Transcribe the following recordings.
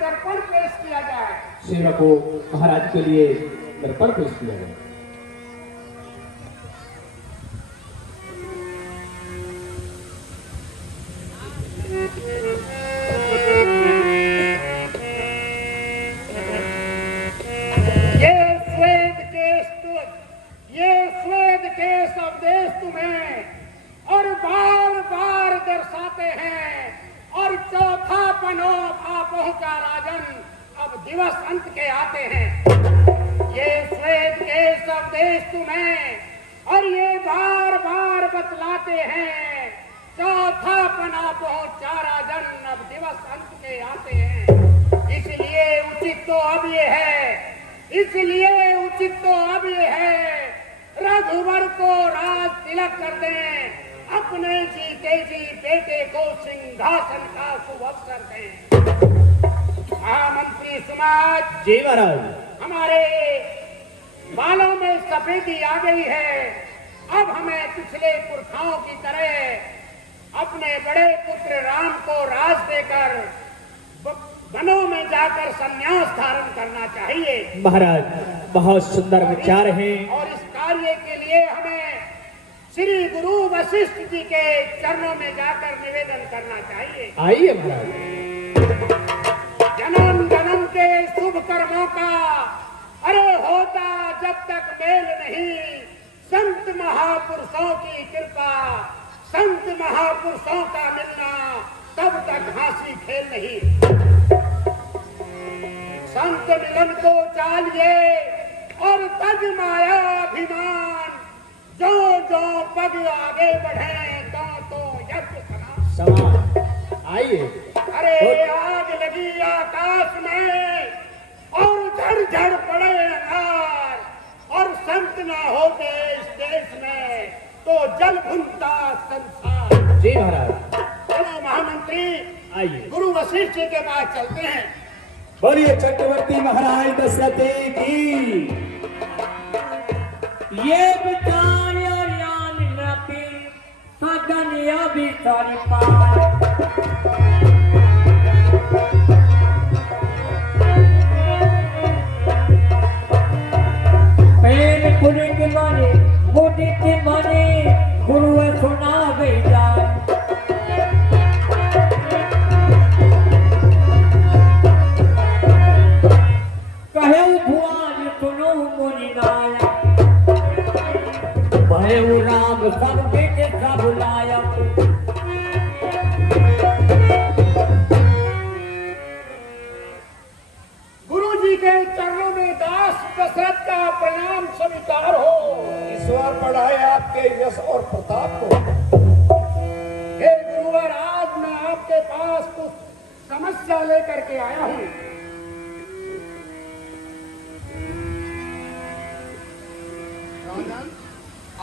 दर्पण पेश किया जाए। सेना को महाराज के लिए दर्पण पेश किया जाए। ये श्वेत केश अवदेश तुम्हें और बार बार दर्शाते हैं और चौथा पनोप आ पहुंचा राजन, अब दिवस अंत के आते हैं। ये श्वेत केश अवदेश तुम्हें और ये बार बार बतलाते हैं, चौथा पना पहुंचा राजन, अब दिवस अंत के आते हैं। इसलिए उचित तो अब ये है, इसलिए उचित तो अब ये है, रघुवर को राज तिलक कर दें, अपने जीते जी बेटे को सिंहासन का शुभ अवसर दें। महामंत्री समाज जी महाराज, हमारे बालों में सफेदी आ गई है। अब हमें पिछले पुरखाओं की तरह अपने बड़े पुत्र राम को राज देकर वनों में जाकर संन्यास धारण करना चाहिए। महाराज बहुत सुंदर विचार हैं और इस कार्य के लिए हमें श्री गुरु वशिष्ठ जी के चरणों में जाकर निवेदन करना चाहिए। आइए महाराज। जन्म जन्म के शुभ कर्मों का अरे होता जब तक मेल नहीं, संत महापुरुषों की कृपा, संत महापुरुषों का मिलना तब तक हंसी खेल नहीं। संत मिलन को चालिए और तज माया अभिमान, जो जो पग आगे बढ़े तो यज्ञ समान। आइए। अरे आग लगी आकाश में और झड़ पड़े अंगार, और संत ना होते इस देश में तो जल भुनता संसार। जी महाराज। चलो महामंत्री आइए, गुरु वशिष्ठ जी के पास चलते हैं। बोलिए चक्रवर्ती महाराज दशरथ की। ये बिचारिया यान नपी सदन या बिचारी पार, पेन पुरी के माने मोटी के माने गुरु सुना गई जाए। कहे भुआन सुनो मुनि नायक, भय राम सब बेटे सब लायक। गुरु जी के चरणों में दास दशरथ का प्रणाम स्वीकार हो। ईश्वर बढ़ाए आपके यश और प्रताप को। हे गुरुवर, आज मैं आपके पास कुछ समस्या लेकर के आया हूँ। राजन,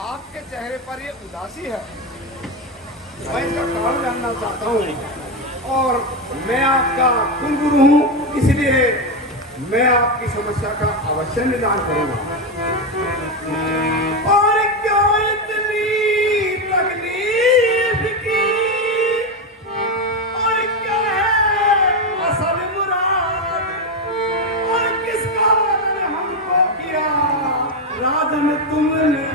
आपके चेहरे पर ये उदासी है, मैं इसका कारण जानना चाहता हूँ। और मैं आपका कुलगुरु हूँ, इसलिए मैं आपकी समस्या का अवश्य निदान करूंगा। और क्या इतनी तकलीफ की, और क्या है असल मुराद, और किस कारण हमको किया राजन तुमने।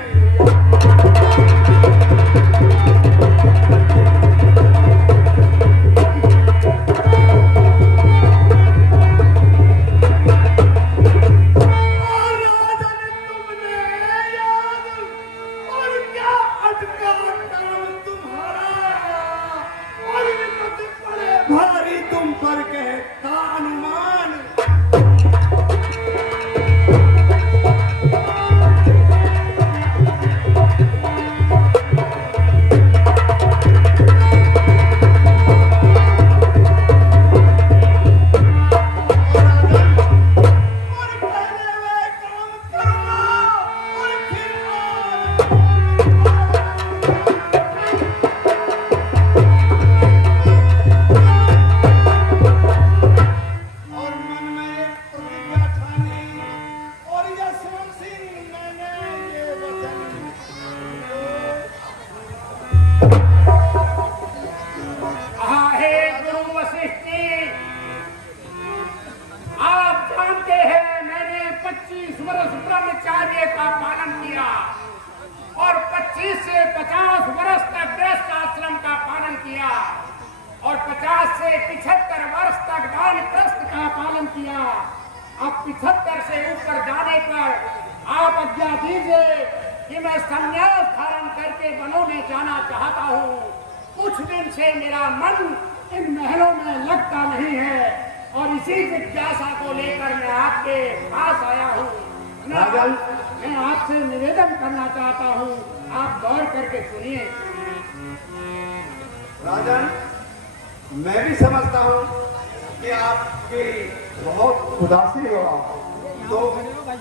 भारी तुम पर कहता अनुमान, का पालन किया और 25 से 50 वर्ष तक गृहस्थ आश्रम का पालन किया और 50 से 75 वर्ष तक वानप्रस्थ का पालन किया। अब 75 से ऊपर जाने पर आप आज्ञा दीजिए कि मैं संन्यास धारण करके वनों में जाना चाहता हूँ। कुछ दिन से मेरा मन इन महलों में लगता नहीं है और इसी जिज्ञासा को लेकर मैं आपके पास आया हूँ। मैं आपसे निवेदन करना चाहता हूँ, आप गौर करके सुनिए। राजन, मैं भी समझता हूँ कि आपकी बहुत उदासी हो। तो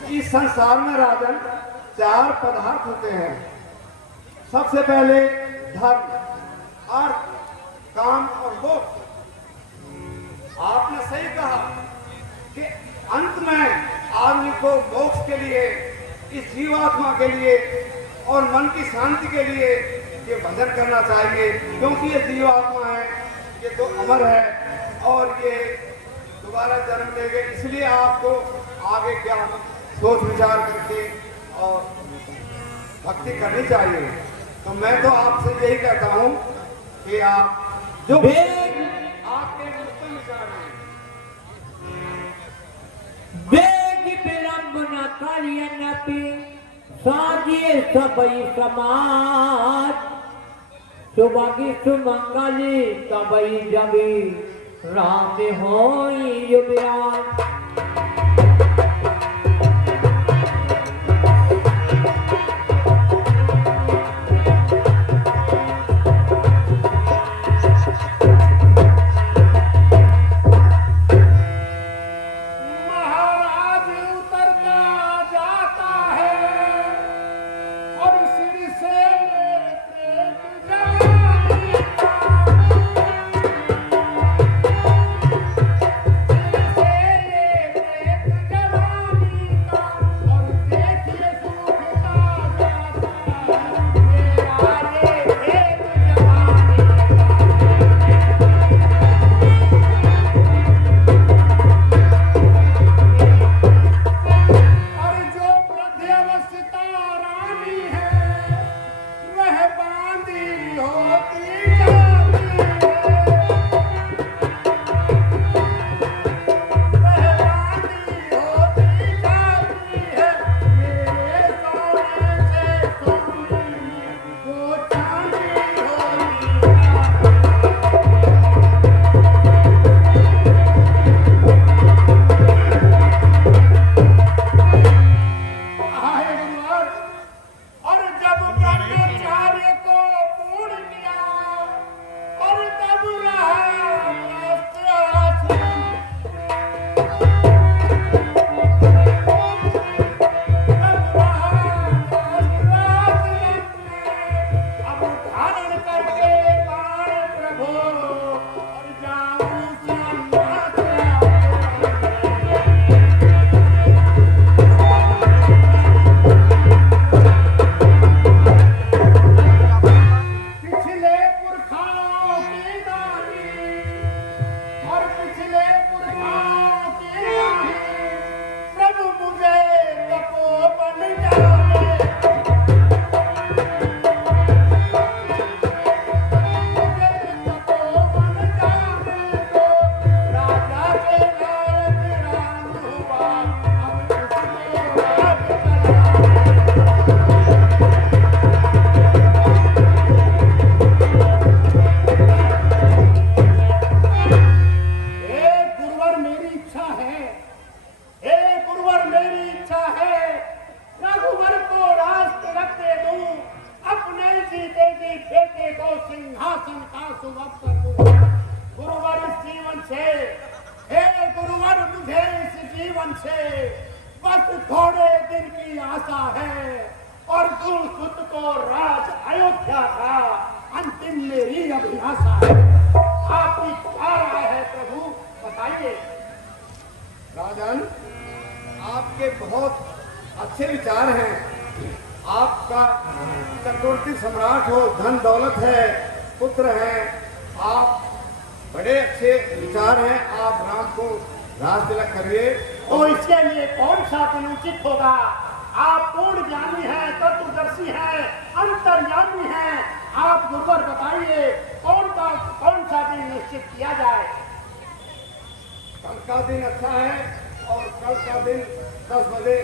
इस संसार में राजन 4 पदार्थ होते हैं। सबसे पहले धर्म, अर्थ, काम और मोक्ष। आपने सही कहा कि अंत में आदमी को मोक्ष के लिए, इस जीवात्मा के लिए और मन की शांति के लिए ये भजन करना चाहिए, क्योंकि ये जीवात्मा है, ये तो अमर है और ये दोबारा जन्म लेंगे। इसलिए आपको आगे क्या सोच विचार करके और भक्ति करनी चाहिए। तो मैं तो आपसे यही कहता हूँ कि आप जो आपके उत्तम विचार हैं, वेग विलंबना कार्यनपि साजिए सबई समाज, सुभागी सुमंगली तबई जबी राम होई युवराज। राजन, आपके बहुत अच्छे विचार हैं। आपका चक्रवर्ती सम्राट हो, धन दौलत है, पुत्र हैं, आप बड़े अच्छे विचार हैं। आप राम को राज तिलक करिए। तो इसके लिए कौन सा अनुचित होगा? आप पूर्ण ज्ञानी हैं, तत्वदर्शी हैं, अंतर्यामी हैं। आप गुरुवर बताइए कौन सा दिन निश्चित किया जाए? कल का दिन अच्छा है और कल का दिन 10 बजे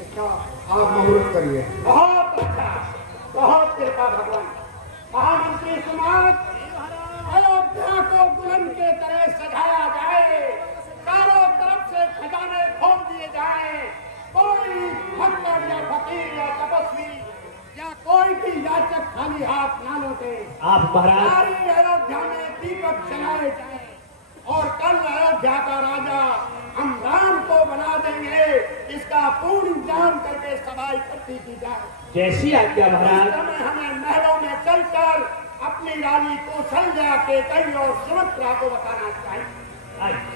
इसका आप मुहूर्त करिए। बहुत अच्छा, बहुत कृपा भगवान। महामंत्री समाज, अयोध्या को दुल्हन के तरह सजाया जाए, चारों तरफ से खजाने खोल दिए जाएं, कोई भक्तड़ या फकीर या तपस्वी या कोई भी याचक खाली हाथ ना लौटे। आप महाराज सारी अयोध्या में दीपक जलाए जाए और कल अयोध्या का राजा हम राम को बना देंगे, इसका पूर्ण इंतजाम करके सभा इकट्ठी की जाए। जैसी आज्ञा महाराज। इस समय हमें महलों में चलकर अपनी रानी कौशल्या के कई और सुमित्रा को बताना चाहिए। आइए।